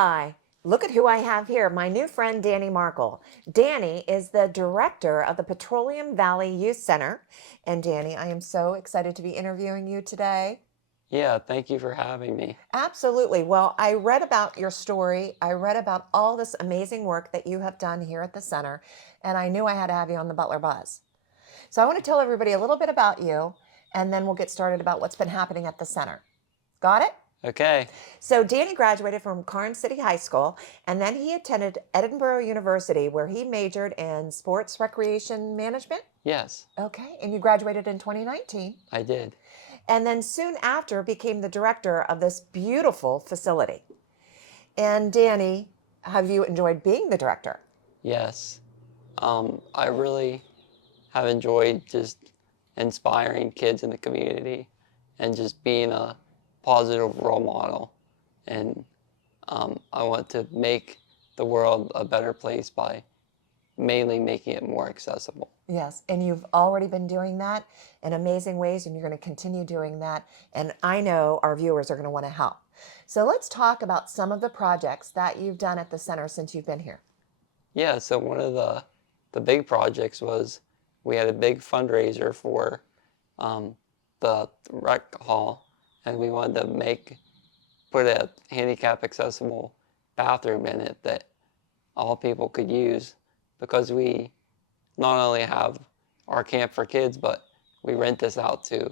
Hi, look at who I have here, my new friend Danny Markel. Danny is the director of the Petroleum Valley Youth Center. And Danny, I am so excited to be interviewing you today. Yeah, thank you for having me. Absolutely. Well, I read about your story. I read about all this amazing work that you have done here at the center, and I knew I had to have you on the Butler Buzz. So I want to tell everybody a little bit about you, and then we'll get started about what's been happening at the center. Got it? Okay. So Danny graduated from Carnes City High School, and then he attended Edinburgh University, where he majored in sports recreation management. Yes, Okay, and you graduated in 2019, I did. and then soon after became the director of this beautiful facility. And Danny, have you enjoyed being the director? Yes. I really have enjoyed just inspiring kids in the community and just being a positive role model. And I want to make the world a better place by mainly making it more accessible. Yes, and you've already been doing that in amazing ways, and you're going to continue doing that. And I know our viewers are going to want to help. So let's talk about some of the projects that you've done at the center since you've been here. Yeah, so one of the big projects was we had a big fundraiser for um, the rec hall, and we wanted to put a handicap accessible bathroom in it that all people could use, because we not only have our camp for kids, but we rent this out to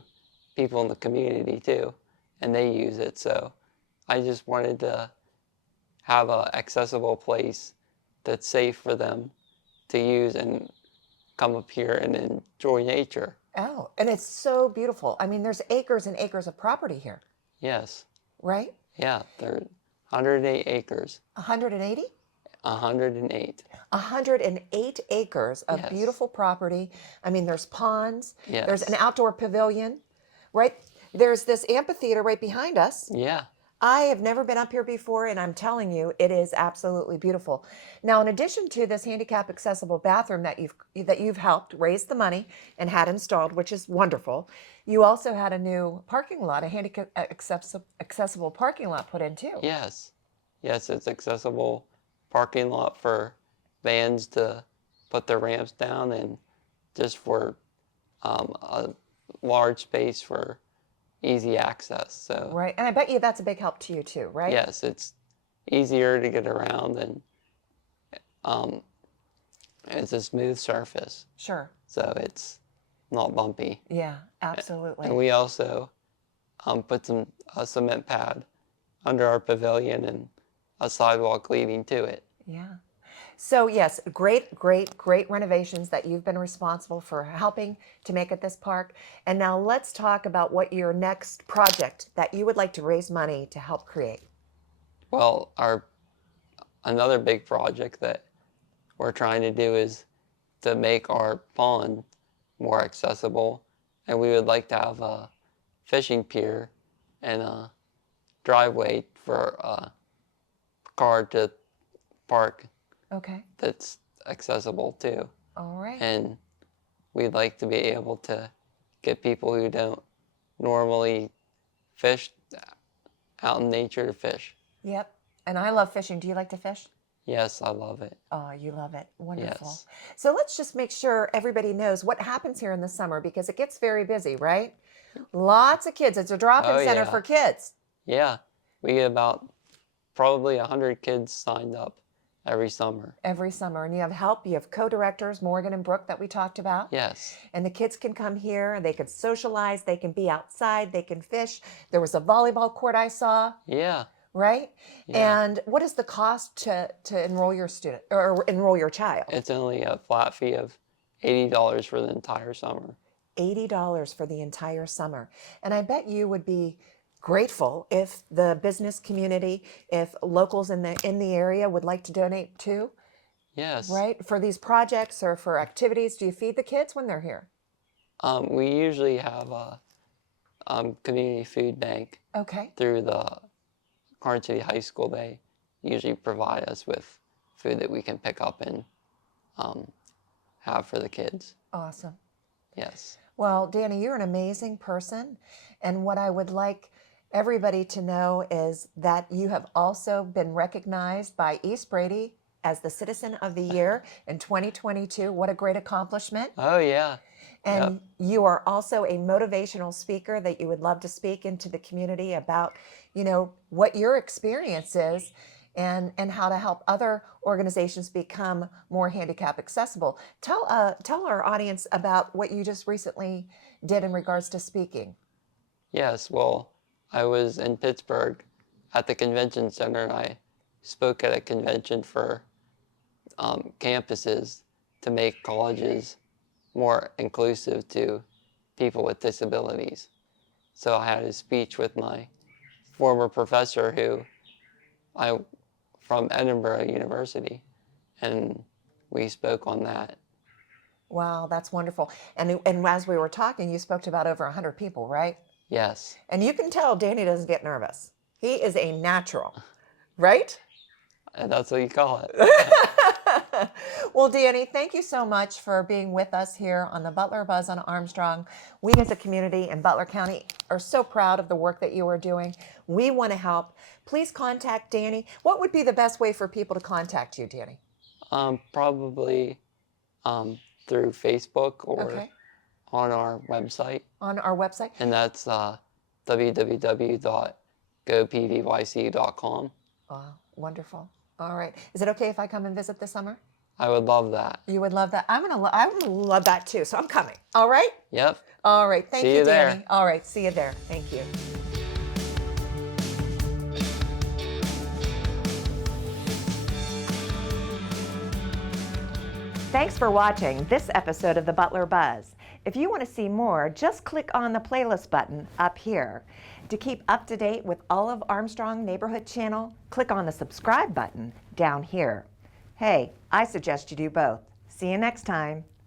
people in the community too, and they use it. So I just wanted to have a accessible place that's safe for them to use and come up here and enjoy nature. Oh, and it's so beautiful. I mean, there's acres and acres of property here, Yes. right? Yeah, there's 108 acres. 180? 108. 108 acres of Yes. beautiful property. I mean, there's ponds, there's an Yes. outdoor pavilion, right? There's this amphitheater right behind us. Yeah. I have never been up here before, and I'm telling you, it is absolutely beautiful. Now, in addition to this handicap accessible bathroom that you've helped raise the money and had installed, which is wonderful, you also had a new parking lot, a handicap accessible parking lot put in too. Yes. Yes, it's accessible parking lot for vans to put their ramps down, and just for a large space for easy access. So Right, and I bet you that's a big help to you too, right? yes, it's easier to get around, and um, it's a smooth surface, Sure. so it's not bumpy. Yeah, And absolutely. we also put a cement pad under our pavilion and a sidewalk leading to it. Yeah. So yes, great, great, great renovations that you've been responsible for helping to make at this park. And now let's talk about what your next project that you would like to raise money to help create. Well, our another big project that we're trying to do is to make our pond more accessible, and we would like to have a fishing pier and a driveway for a car to park Okay. that's accessible too. All right. And we'd like to be able to get people who don't normally fish out in nature to fish. Yep. And I love fishing. Do you like to fish? Yes, I love it. Oh, you love it. Wonderful. Yes. So let's just make sure everybody knows what happens here in the summer because it gets very busy, right? Lots of kids. It's a drop-in Oh center yeah. for kids. Yeah. We get about probably 100 kids signed up every summer. Every summer. And you have help. You have co-directors, Morgan and Brooke, that we talked about. Yes. And the kids can come here and they can socialize. They can be outside. They can fish. There was a volleyball court I saw, Yeah. right? Yeah. And what is the cost to enroll your student or enroll your child? It's only a flat fee of $80 for the entire summer. $80 for the entire summer. And I bet you would be grateful if the business community, if locals in the area would like to donate too, Yes. right? For these projects or for activities. Do you feed the kids when they're here? We usually have a community food bank Okay. through the Carnes City High School. They usually provide us with food that we can pick up and have for the kids. Awesome. Yes. Well, Danny, you're an amazing person. And what I would like everybody to know is that you have also been recognized by East Brady as the Citizen of the Year in 2022. What a great accomplishment. Oh, yeah. And you are also a motivational speaker that you would love to speak into the community about, what your experience is and how to help other organizations become more handicap accessible. Tell our audience about what you just recently did in regards to speaking. Yes, well, I was in Pittsburgh at the convention center, and I spoke at a convention for campuses to make colleges more inclusive to people with disabilities. So I had a speech with my former professor from Edinburgh University, and we spoke on that. Wow, that's wonderful. And as we were talking, you spoke to about over 100 people, right? Yes. And you can tell Danny doesn't get nervous. He is a natural, right? And that's what you call it. Well, Danny, thank you so much for being with us here on the Butler Buzz on Armstrong. We as a community in Butler County are so proud of the work that you are doing. We want to help. Please contact Danny. What would be the best way for people to contact you, Danny? Probably through Facebook or Okay. on our website. On our website? And that's www.gopdyc.com. Oh, wonderful. All right. Is it okay if I come and visit this summer? I would love that. You would love that. I'm gonna love that too. So I'm coming. All right. Yep. All right. Thank See you, you there. Danny. All right. See you there. Thank you. Thanks for watching this episode of the Butler Buzz. If you want to see more, just click on the playlist button up here. To keep up to date with all of Armstrong Neighborhood Channel, click on the subscribe button down here. Hey, I suggest you do both. See you next time.